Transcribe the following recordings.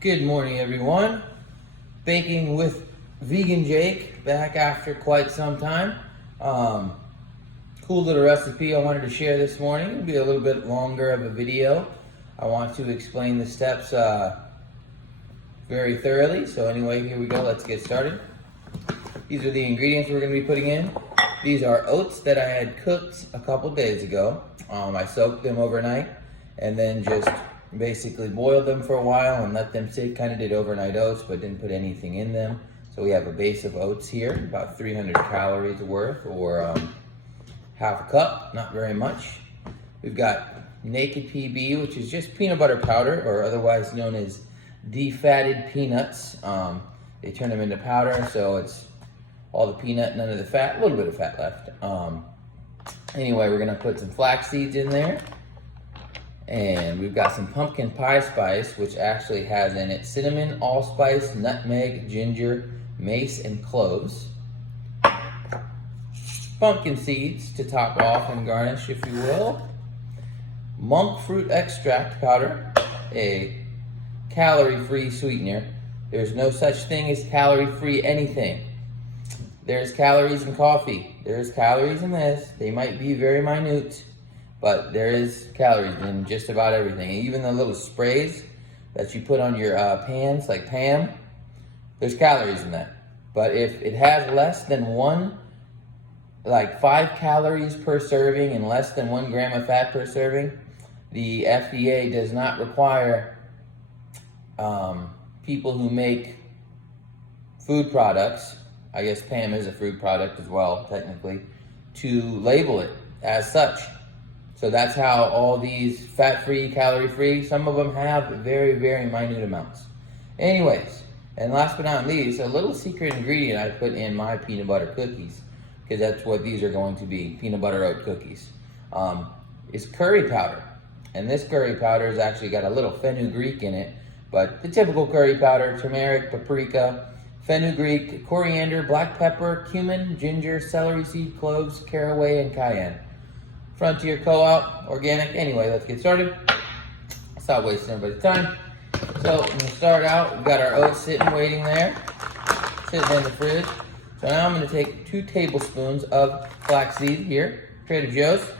Good morning, everyone. Baking with Vegan Jake, back after quite some time. Cool little recipe I wanted to share this morning. It'll be a little bit longer of a video. I want to explain the steps very thoroughly. So anyway, here we go. Let's get started. These are the ingredients we're going to be putting in. These are oats that I had cooked a couple days ago. I soaked them overnight and then just basically boiled them for a while and let them sit. Kind of did overnight oats, but didn't put anything in them. So we have a base of oats here, about 300 calories worth, or half a cup, not very much. We've got naked PB, which is just peanut butter powder, or otherwise known as defatted peanuts. They turn them into powder, so it's all the peanut, none of the fat, a little bit of fat left. Anyway, we're gonna put some flax seeds in there. And we've got some pumpkin pie spice, which actually has in it cinnamon, allspice, nutmeg, ginger, mace, and cloves. Pumpkin seeds to top off and garnish, if you will. Monk fruit extract powder, a calorie-free sweetener. There's no such thing as calorie-free anything. There's calories in coffee. There's calories in this. They might be very minute, but there is calories in just about everything. Even the little sprays that you put on your pans, like Pam, there's calories in that. But if it has less than 5 calories per serving and less than 1 gram of fat per serving, the FDA does not require people who make food products, I guess Pam is a food product as well, technically, to label it as such. So that's how all these fat-free, calorie-free, some of them have very, very minute amounts. Anyways, and last but not least, a little secret ingredient I put in my peanut butter cookies, because that's what these are going to be, peanut butter oat cookies, is curry powder. And this curry powder has actually got a little fenugreek in it, but the typical curry powder: turmeric, paprika, fenugreek, coriander, black pepper, cumin, ginger, celery seed, cloves, caraway, and cayenne. Frontier Co-op, organic. Anyway, let's get started. Stop wasting everybody's time. So I'm gonna start out. We've got our oats sitting, waiting there, sitting in the fridge. So now I'm gonna take 2 tablespoons of flaxseed here, Trader Joe's.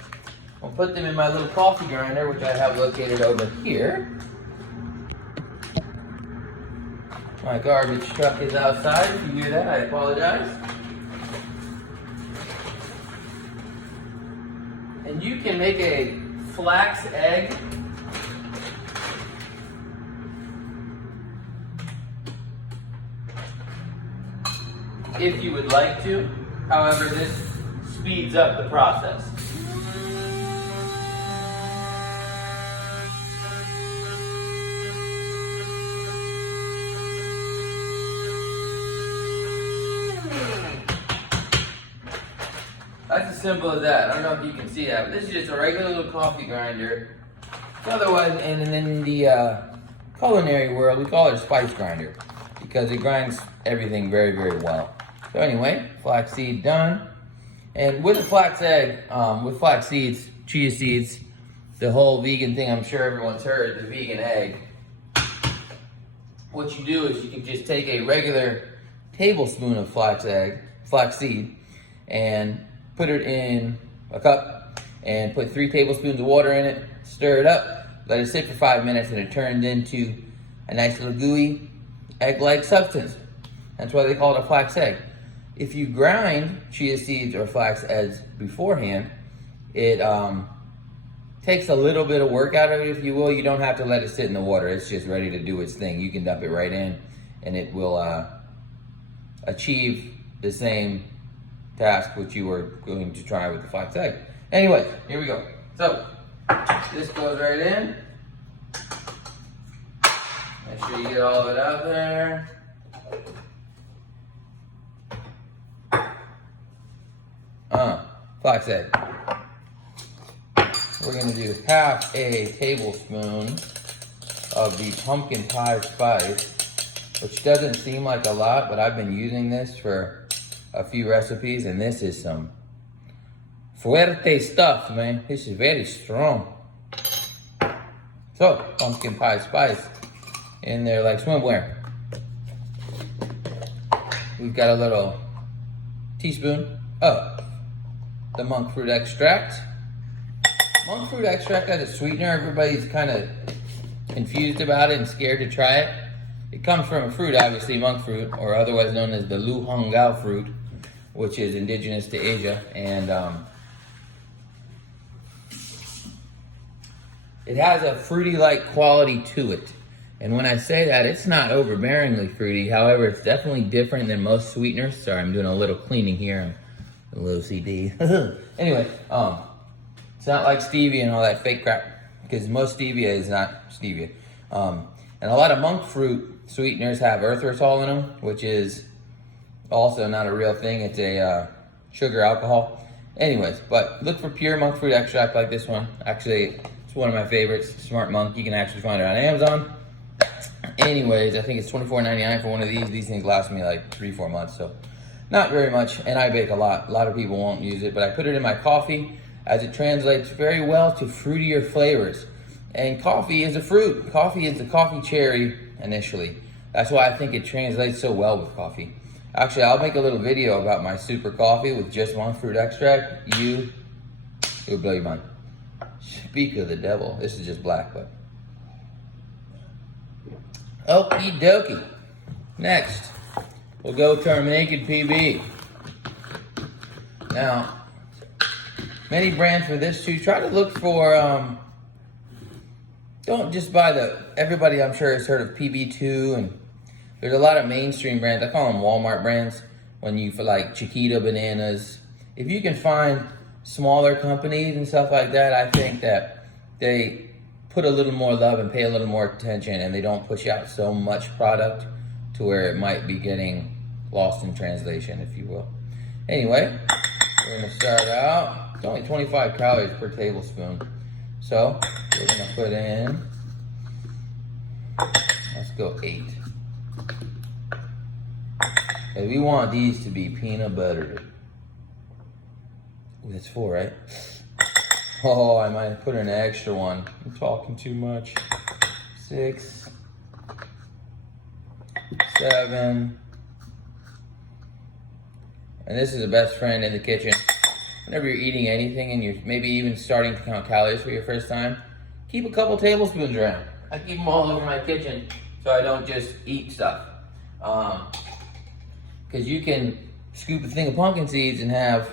I'll put them in my little coffee grinder, which I have located over here. My garbage truck is outside. If you hear that, I apologize. And you can make a flax egg if you would like to. However, this speeds up the process. That's as simple as that. I don't know if you can see that, but this is just a regular little coffee grinder. Otherwise, and in the culinary world, we call it a spice grinder because it grinds everything very, very well. So anyway, flaxseed done. And with a flax egg, with flax seeds, chia seeds, the whole vegan thing, I'm sure everyone's heard, the vegan egg. What you do is you can just take a regular tablespoon of flax seed, and put it in a cup and put 3 tablespoons of water in it, stir it up, let it sit for 5 minutes, and it turned into a nice little gooey egg-like substance. That's why they call it a flax egg. If you grind chia seeds or flax eggs beforehand, it takes a little bit of work out of it, if you will. You don't have to let it sit in the water. It's just ready to do its thing. You can dump it right in and it will achieve the same task which you were going to try with the flax egg. Anyway, here we go. So this goes right in. Make sure you get all of it out there. Flax egg. We're gonna do half a tablespoon of the pumpkin pie spice, which doesn't seem like a lot, but I've been using this for a few recipes, and this is some fuerte stuff, man. This is very strong. So, pumpkin pie spice in there like swimwear. We've got a little teaspoon of the monk fruit extract. Monk fruit extract has a sweetener. Everybody's kind of confused about it and scared to try it. It comes from a fruit, obviously, monk fruit, or otherwise known as the Lu Hongao fruit, which is indigenous to Asia. And it has a fruity-like quality to it. And when I say that, it's not overbearingly fruity. However, it's definitely different than most sweeteners. Sorry, I'm doing a little cleaning here. I'm a little OCD. Anyway, it's not like stevia and all that fake crap, because most stevia is not stevia. And a lot of monk fruit sweeteners have erythritol in them, which is also not a real thing. It's a sugar alcohol. Anyways, but look for pure monk fruit extract like this one. Actually, it's one of my favorites, Smart Monk. You can actually find it on Amazon. Anyways, I think it's $24.99 for one of these. These things last me like 3-4 months, so not very much. And I bake a lot. A lot of people won't use it, but I put it in my coffee as it translates very well to fruitier flavors. And coffee is a fruit. Coffee is the coffee cherry initially. That's why I think it translates so well with coffee. Actually, I'll make a little video about my super coffee with just monk fruit extract. It would blow your mind. Speak of the devil. This is just black, but. Okie dokie. Next, we'll go to our naked PB. Now, many brands for this too. Try to look for, don't just buy everybody I'm sure has heard of PB2, and there's a lot of mainstream brands. I call them Walmart brands for like Chiquita bananas. If you can find smaller companies and stuff like that, I think that they put a little more love and pay a little more attention, and they don't push out so much product to where it might be getting lost in translation, if you will. Anyway, we're gonna start out. It's only 25 calories per tablespoon. So we're gonna put in, let's go 8. And we want these to be peanut buttered. Ooh, that's 4, right? Oh, I might put in an extra one. I'm talking too much. 6, 7. And this is the best friend in the kitchen. Whenever you're eating anything and you're maybe even starting to count calories for your first time, keep a couple tablespoons around. I keep them all over my kitchen so I don't just eat stuff. Because you can scoop a thing of pumpkin seeds and have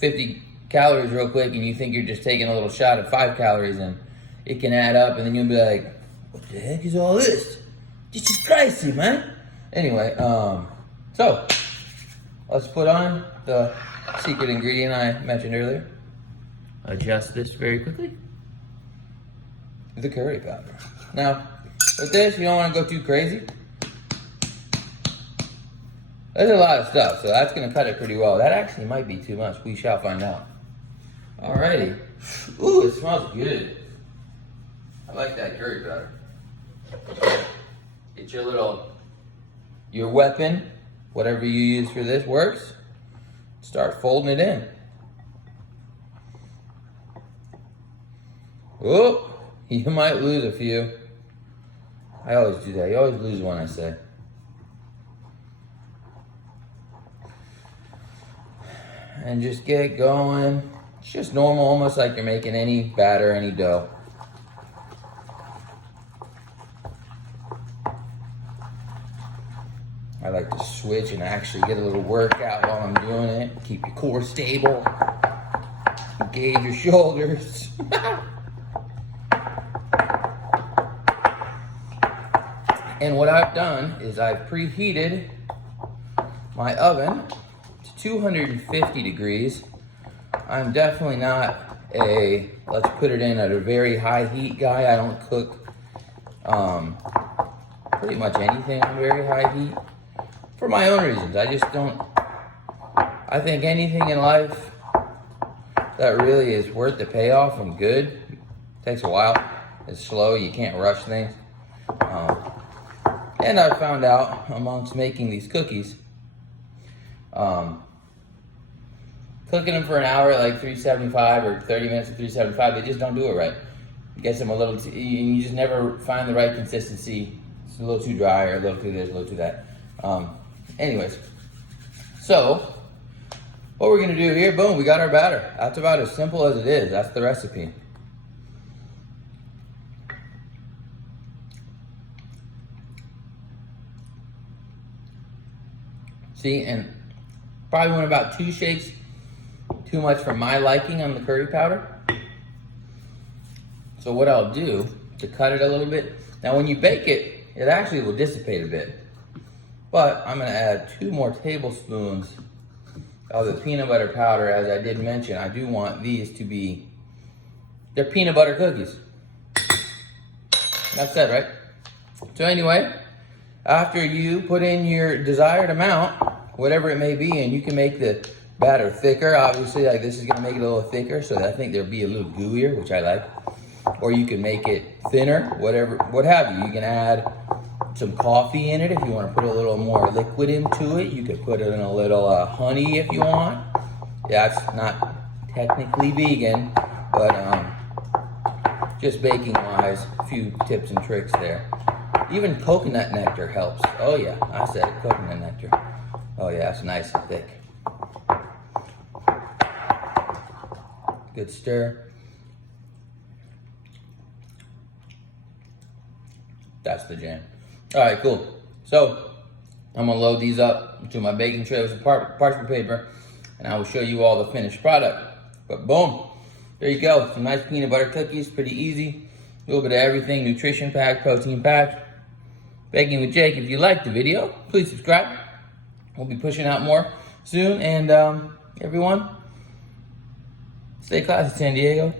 50 calories real quick, and you think you're just taking a little shot of 5 calories, and it can add up, and then you'll be like, what the heck is all this? This is crazy, man. Anyway, so let's put on the secret ingredient I mentioned earlier. Adjust this very quickly. The curry powder. Now, with this, you don't want to go too crazy. There's a lot of stuff, so that's going to cut it pretty well. That actually might be too much. We shall find out. Alrighty. Ooh, it smells good. I like that curry powder. Get your weapon, whatever you use for this works. Start folding it in. Oh, you might lose a few. I always do that. You always lose one, I say. And just get going. It's just normal, almost like you're making any batter, any dough. I like to switch and actually get a little workout while I'm doing it. Keep your core stable. Engage your shoulders. And what I've done is I've preheated my oven to 250 degrees. I'm definitely not a, let's put it in at a very high heat guy. I don't cook pretty much anything on very high heat for my own reasons. I just don't, I think anything in life that really is worth the payoff and good takes a while. It's slow, you can't rush things. And I found out amongst making these cookies, cooking them for an hour at like 375 or 30 minutes at 375, they just don't do it right. gets them a little, you just never find the right consistency. It's a little too dry or a little too this, a little too that. Anyways, so what we're gonna do here, boom, we got our batter. That's about as simple as it is. That's the recipe. See, and probably went about 2 shakes too much for my liking on the curry powder. So what I'll do to cut it a little bit, now when you bake it, it actually will dissipate a bit. But I'm gonna add 2 more tablespoons of the peanut butter powder. As I did mention, I do want these to be, they're peanut butter cookies. That's it, right? So anyway, after you put in your desired amount, whatever it may be, and you can make the batter thicker, obviously, like this is gonna make it a little thicker, so I think there'll be a little gooier, which I like. Or you can make it thinner, whatever, what have you. You can add some coffee in it if you want to put a little more liquid into it. You could put in a little honey if you want. Yeah, it's not technically vegan, but just baking wise, a few tips and tricks there. Even coconut nectar helps. Oh yeah, I said it, coconut nectar. Oh yeah, it's nice and thick. Good stir. That's the jam. All right, cool. So I'm gonna load these up to my baking tray with some parchment paper, and I will show you all the finished product. But boom, there you go. Some nice peanut butter cookies, pretty easy. A little bit of everything, nutrition packed, protein packed. Baking with Jake. If you liked the video, please subscribe. We'll be pushing out more soon, and everyone, stay classy, San Diego.